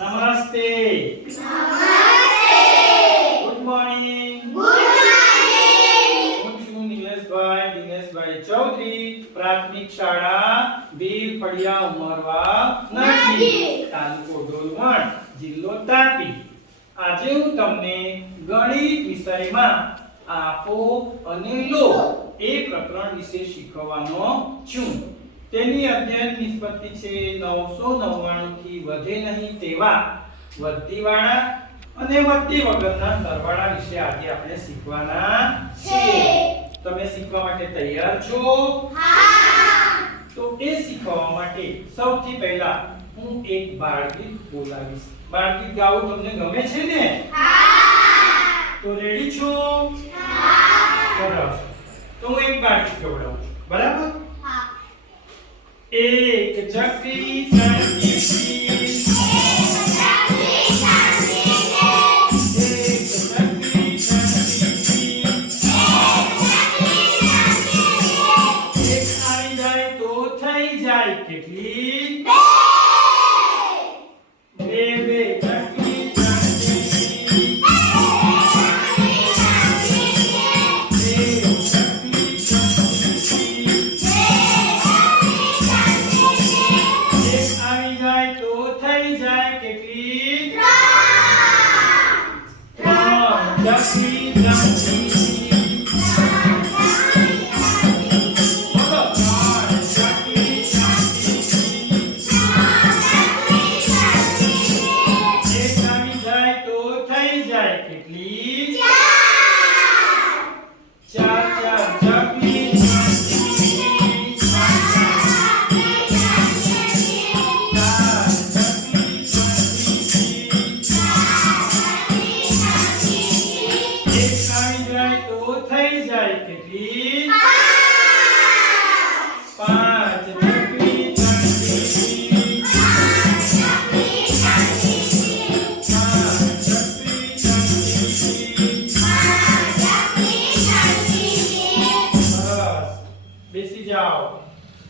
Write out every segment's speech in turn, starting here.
નમસ્તે. Good morning. હું છું દિનેશભાઈ ચૌધરી, પ્રાથમિક શાળા વીર ફળિયા ઉમરવા નદી, તાલુકો ડોલવણ, જિલ્લો તાપી. આજે હું તમને ગણિત વિષયમાં આપો અને લો એ પ્રકરણ વિશે શીખવવાનો છું. તેની અધ્યયન નિષ્પત્તિ છે 999 થી વધે નહીં તેવા વધતીવાળા અને વધતી વગરના સરવાળા વિશે આજે આપણે શીખવાના છીએ. તમે શીખવા માટે તૈયાર છો? હા. તો એ શીખવા માટે સૌથી પહેલા હું એક બાળગીત બોલાવીશ. બાળગીત ગાવું તમને ગમે છે ને? હા. તો રેડી છો? હા. સરસ. તો હું એક બાળગીત ગવડાવું છું. બરાબર? હા. એક ચકલી ચણતી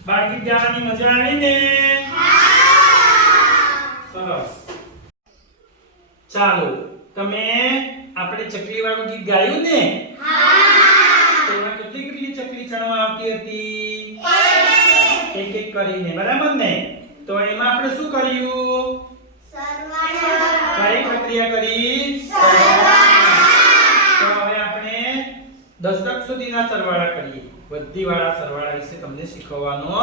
બાળગીત ગાવાની મજા આવી ને? સરસ. ચાલો, તમે આપણે ચકલી વાળું ગીત ગાયું ને? તો એમાં કેટલી કેટલી ચકલી ચણવા આવતી હતી? એક એક કરીને, બરાબર ને? તો એમાં આપણે શું કર્યું? સરવાળો. કઈ પ્રક્રિયા કરી? સરવાળા. તો હવે આપણે દશક સુધીના સરવાળા કરીએ. વધતી વાળા સરવાળા વિશે તમને શીખવવાનો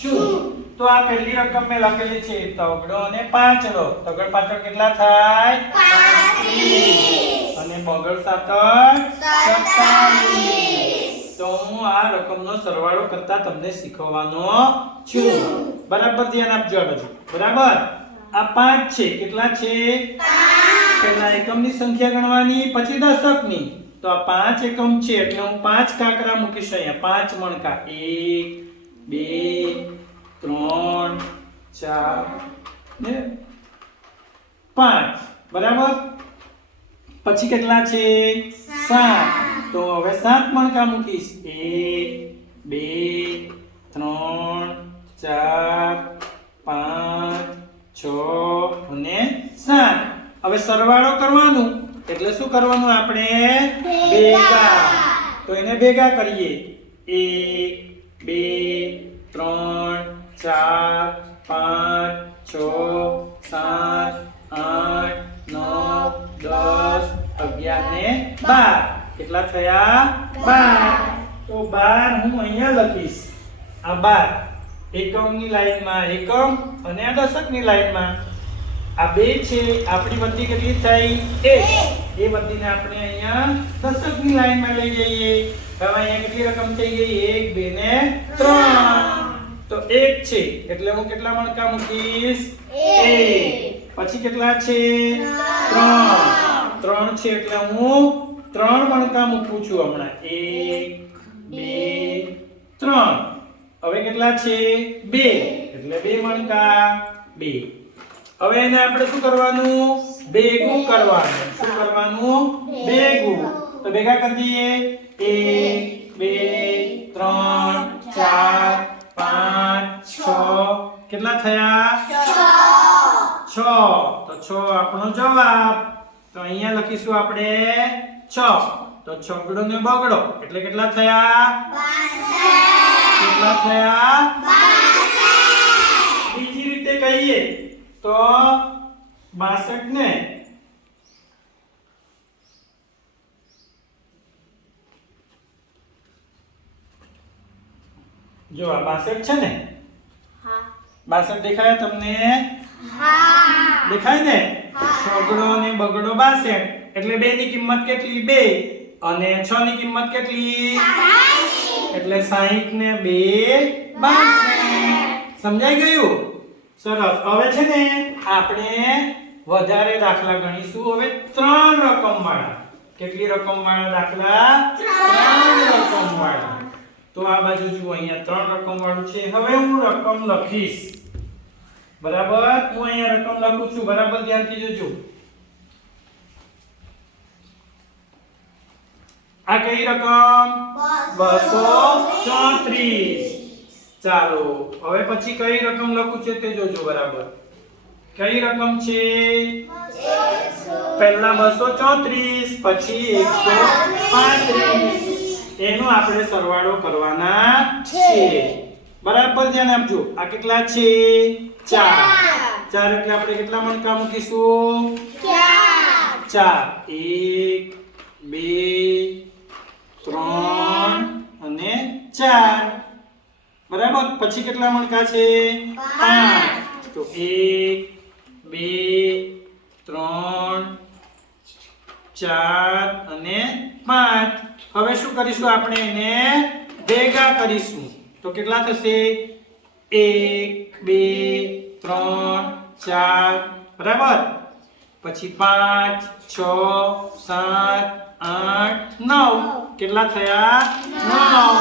છું. તો આ પહેલી રકમ મેં લખેલી છે તગડો અને પાંચડો. તગડ પાછળ કેટલા થાય? 35. અને બગડ સાતડ 47. તો હું આ રકમનો સરવાળો કરતા તમને શીખવવાનો છું. બરાબર ધ્યાન આપજો આ બાજુ. બરાબર? આ 5 છે. કેટલા છે? 5. પહેલા એકમની સંખ્યા ગણવાની, પછી દશકની. તો આ 5 એકમ છે એટલે હું 5 કાકરા મૂકીશ અહીંયા. 5 મણકા. 1 2 3 4 ને 5. બરાબર? પછી કેટલા છે? 7. તો હવે 7 મણકા મૂકીશ. 1 2 3 4 5 6 અને 7. હવે સરવાળો કરવાનું એટલે શું કરવાનું આપણે? ભેગા. તો એને ભેગા કરીએ. 1 2 3 4 5 6 7 8 9 10 11 ને 12. કેટલા થયા? 12. તો 12 હું અહીંયા લખીશ. આ 12 એકમની લાઈનમાં એકમ અને આ દશકની લાઈનમાં. આ બે છે. આપણી વધી કેટલી થઈ? 1. એ વધીને આપણે અહીંયા દશકની લાઈનમાં લઈ જઈએ. હવે અહીંયા કેટલી રકમ થઈ ગઈ? 1 2 ને 3. તો 1 છે એટલે હું કેટલા મણકા મૂકીશ? 1. પછી કેટલા છે? 3. 3 છે એટલે હું 3 મણકા મૂકું છું હમણાં. 1 2 3. હવે કેટલા છે? 2 એટલે 2 મણકા. 2. હવે એને આપણે શું કરવાનું? ભેગું કરવાનું. શું કરવાનું? ભેગું. તો ભેગા કરી દઈએ. 1 2 3 4 5 6. કેટલા થયા? 6. 6 તો 6 આપણો જવાબ. તો અહીંયા લખીશું આપણે 6. તો છગડો ને બગડો એટલે કેટલા થયા? 62. કેટલા થયા? 62. બીજી રીતે કહીએ તો 62 ને જો આ 62 છે ને? હા. 62 દેખાય તમને? હા. દેખાય ને? હા. છગડો ને બગડો 62 એટલે 2 ની કિંમત કેટલી? 2. અને 6 ની કિંમત કેટલી? 60. એટલે 60 ને 2 62. સમજાઈ ગયું? સરસ. હવે છે ને આપણે વધારે દાખલા ગણીશું. હવે 3 રકમ વાળા. કેટલી રકમ વાળા દાખલા? 3 રકમ વાળા. તો આ બાજુ જુઓ, અહીંયા 3 રકમ વાળું છે. હવે હું રકમ લખીશ. બરાબર? હું અહીંયા રકમ લખું છું. બરાબર ધ્યાનથી જોજો. આ કઈ રકમ? 234. ચાલો હવે પછી કઈ રકમ લખું છે તે જોજો. બરાબર કઈ રકમ છે? પહેલા 234 પછી 135. એનો આપણે સરવાળો કરવાના છે. બરાબર ધ્યાન આપજો. આ કેટલા છે? 4. 4 એટલે આપણે કેટલા મણકા મૂકીશું? 4. 1 2 3 અને 4. બરાબર. પછી કેટલા મણકા છે? 5. તો 1 2 3 4 અને 5. હવે શું કરીશું? આપણે એને ભેગા કરીશું. તો કેટલા થશે? 1 2 3 4. બરાબર. પછી 5 6 7 8 9. કેટલા થયા? 9.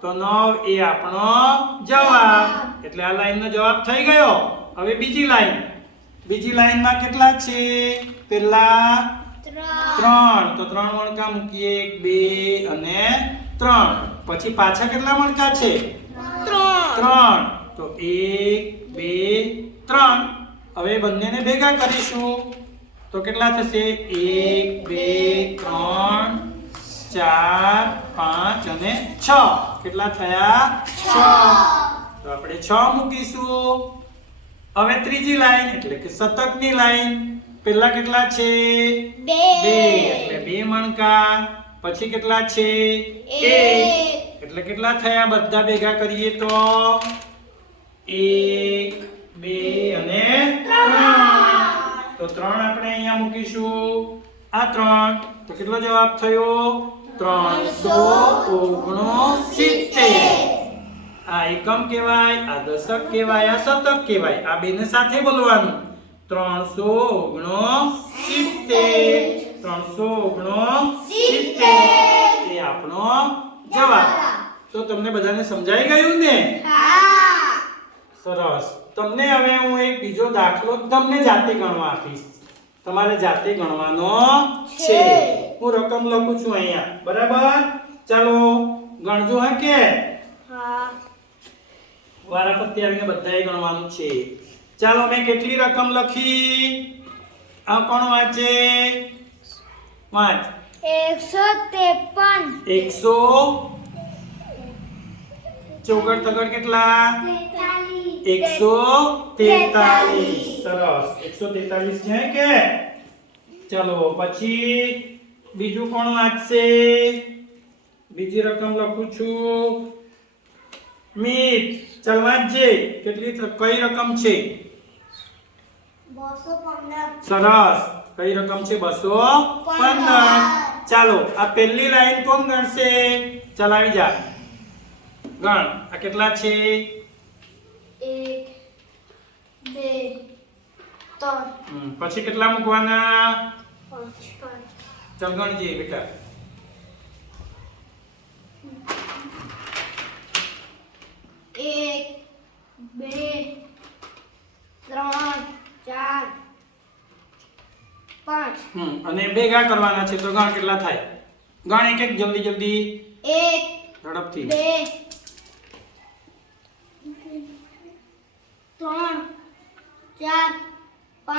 તો 9 એ આપણો જવાબ. એટલે આ લાઈનનો જવાબ થઈ ગયો. હવે બીજી લાઈન. બીજી લાઈનમાં કેટલા છે? પહેલા 3. તો 3 મણકા મૂકીએ. 1 2 અને 3. પછી પાછા કેટલા મણકા છે? 3. તો 1 2 3. હવે બંનેને ભેગા કરીશું. તો કેટલા થશે? 1 2 3 4 5 અને 6. કેટલા થયા? 6. તો આપણે 6 મૂકીશું. હવે ત્રીજી લાઈન એટલે કે શતકની લાઈન. પહેલા કેટલા છે? 2 એટલે 2 મણકા. પછી કેટલા છે? 1 એટલે કેટલા થયા? બધા ભેગા કરીએ તો 1 2 અને 3. તો 3 આપણે અહીંયા મૂકીશું. આ 3. તો કેટલો જવાબ થયો? 369. આ એકમ કહેવાય, આ દશક કહેવાય, આ શતક કહેવાય. આ બેને સાથે બોલવાનું. 369. 369 એ આપણો જવાબ. તો તમને બધાને સમજાઈ ગયું ને? સરસ. તમને હવે હું એક બીજો દાખલો તમને જાતે ગણવા આપીશ. તમારે જાતે ગણવાનો છે. હું રકમ લખું છું અહીંયા. બરાબર? ચાલો ગણજો. હા કે વારાફરતી આવીને બધાએ ગણવાનું છે. ચાલો મેં કેટલી રકમ લખી? આ કોણ વાંચે? વાંચ. 153. 100 ચોગડ તગડ કેટલા? 143. સરસ. 143 છે કે? ચાલો પછી બીજું કોણ વાંચશે? બીજી રકમ લખું છું. મીત ચાલ વાંચજે. કેટલી કઈ રકમ છે? 215. સરસ. કઈ રકમ છે? 215. ચાલો આ પહેલી લાઈન કોણ ગણશે? ચાલ આવી જા. ગણ. આ કેટલા છે? 1 2 3 પછી કેટલા મૂકવાના? 5 ચાલ ગણજે બેટા. 1 2 3 4 5. અને ભેગા કરવાના છે. તો ગણ કેટલા થાય? ગણ એક એક જલ્દી જલ્દી. 1 ઝડપથી. 2 3 4 5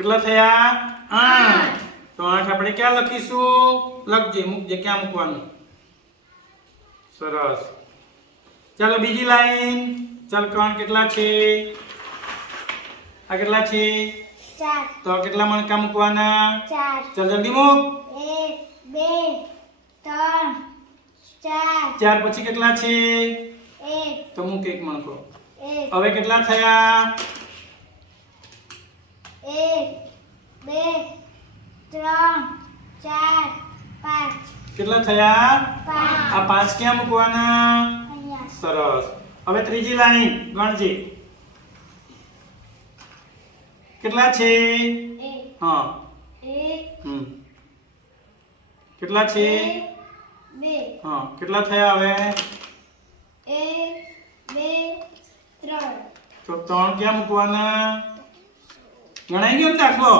કેટલા થયા 8 તો 8 આપણે ક્યાં લખીશું લખજે મૂકજે ક્યાં મૂકવાનું સરસ ચાલો બીજી લાઈન ચાલ કોણ કેટલા છે આ કેટલા છે 4 તો કેટલા મણકા મૂકવાના 4 ચાલ જલ્દી મૂક 1 2 3 4 4 પછી કેટલા છે 1 તો મૂક એક મણકો 1 હવે કેટલા થયા 1 2 3 4 5 કેટલા થયા 5 આ 5 ક્યાં મૂકવાના અહીંયા સરસ હવે ત્રીજી લાઈન ગણજે કેટલા છે 1 હા 1 કેટલા છે 2 હા કેટલા થયા હવે 1 2 3 તો 3 ક્યાં મૂકવાના ગણાઈ ગયો ને દાખલો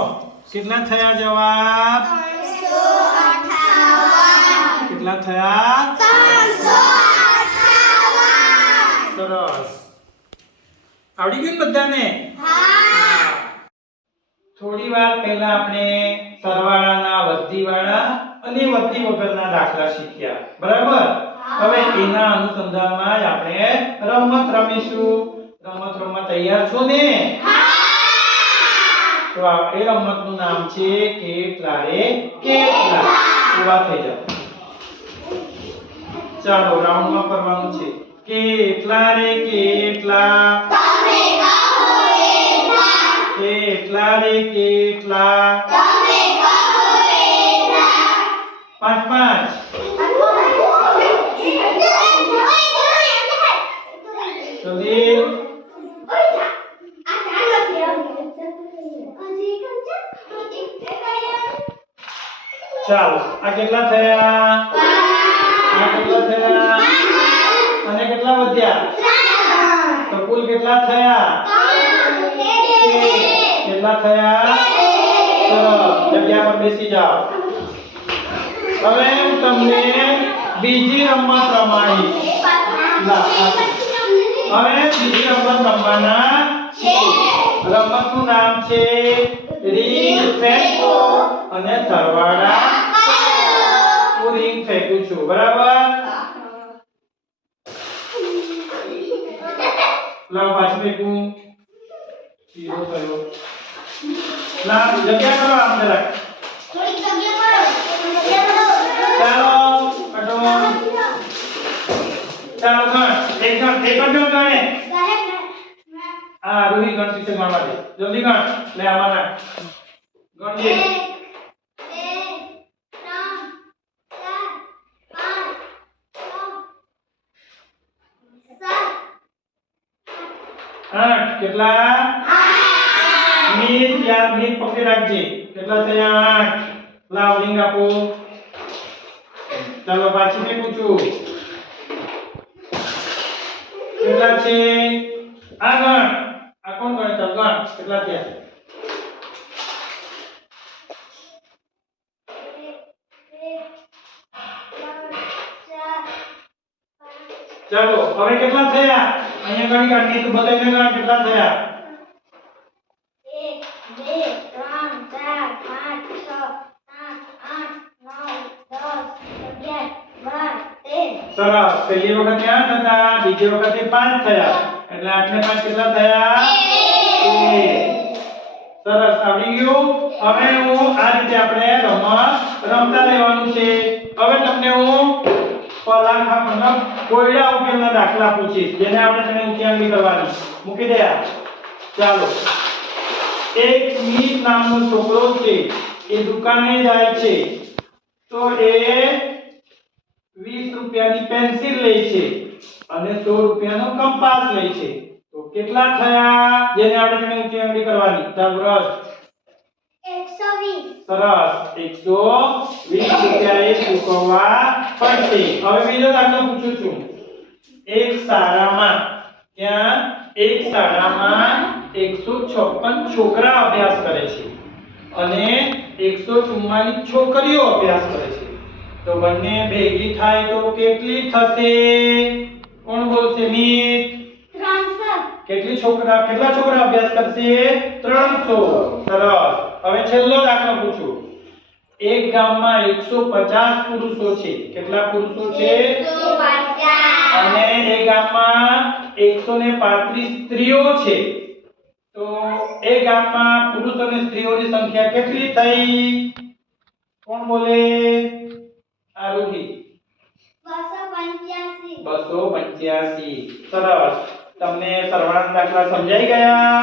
કેટલા થયા જવાબ 358 કેટલા થયા 358 સરસ આવડી ગયું ને બધાને થોડી વાર પહેલા આપણે સરવાળાના વધીવાળા અને વધી વગરના દાખલા શીખ્યા બરાબર હવે એના અનુસંધાનમાં જ આપણે રમત રમીશું રમત રમવા તૈયાર છો ને તો એ રમતનું નામ છે કેટલા રે કેટલા ઉભા થઈ જાઓ ચાલો રાઉન્ડમાં ફરવાનું છે કેટલા રે કેટલા તમે કહો એટલા કેટલા રે કેટલા તમે કહો એટલા 5 જલ્દી ચાલો આ કેટલા થયા આ કેટલા થયા અને કેટલા વધ્યા તો કુલ કેટલા થયા કેટલા થયા સરસ જગ્યા પર બેસી જાઓ હવે હું તમને બીજી રમત રમાડીશ હવે બીજી રમત રમવાના રમતનું નામ છે રીંગ ફેંકો અને સરવાળા હું રીંગ ફેંકું છું બરાબર લાવ પાછું ફેંકું જીરો થયો લાવ જગ્યા કરો આમ જરાક ચાલો કટો ચાલો ગણ એક ગણ ગણે આ રૂહી ગણ શિક્ષક ગણવા દે જલ્દી ગણ લે આમાં ગણજે 8 કેટલા 8 મીત યાર મીત પકડી રાખજે કેટલા થયા 8 લાવ રિંગ આપો ચાલો પાછી ફેંકું છું કેટલા છે આ ગણ આ કોણ ગણે ચાલ ગણ કેટલા થયા ચાલો હવે કેટલા થયા અહીંયા ગણી કાઢી તો બધાને ગણ કેટલા થયા 1 2 3 4 5 6 7 8 9 10 11 12 13 સરસ પહેલી વખતે 8 હતા બીજી વખતે 5 થયા એટલે 8 ને 5 કેટલા થયા 2 સરસ આવડી ગયું હવે હું આ રીતે આપણે રમત રમતા રહેવાનું છે હવે તમને હું પલાખા મતલબ કોયડા ઉકેલના દાખલા પૂછીશ જેને આપણે તેને ઊંચી આંગળી કરવાની મૂકી દે ચાલો એક મીત નામનો છોકરો છે એ દુકાને જાય છે તો એ 20 રૂપિયાની પેન્સિલ લે છે અને 100 રૂપિયાનો કંપાસ લે છે તો કેટલા થયા જેને આપણે તેને ઊંચી આંગળી કરવાની ચાલ રસ 120 સરસ 120 રૂપિયા એ ચૂકવવા પડશે હવે બીજો દાખલો પૂછું છું એક શાળામાં ત્યાં એક શાળામાં 156 છોકરા અભ્યાસ કરે છે અને 144 છોકરીઓ અભ્યાસ કરે છે તો બંને ભેગી થાય તો કેટલી થશે કોણ બોલશે મીત 300 કેટલા છોકરા અભ્યાસ કરશે? 300. સરસ. હવે છેલ્લો દાખલો પૂછું. એક ગામમાં 150 પુરુષો છે. કેટલા પુરુષો છે? અને એ ગામમાં 135 સ્ત્રીઓ છે. તો એ ગામમાં પુરુષ અને સ્ત્રીઓની સંખ્યા કેટલી થઈ? કોણ બોલે? આરોહી. 285. સરસ. તમને સરવાળાના દાખલા સમજાઈ ગયા?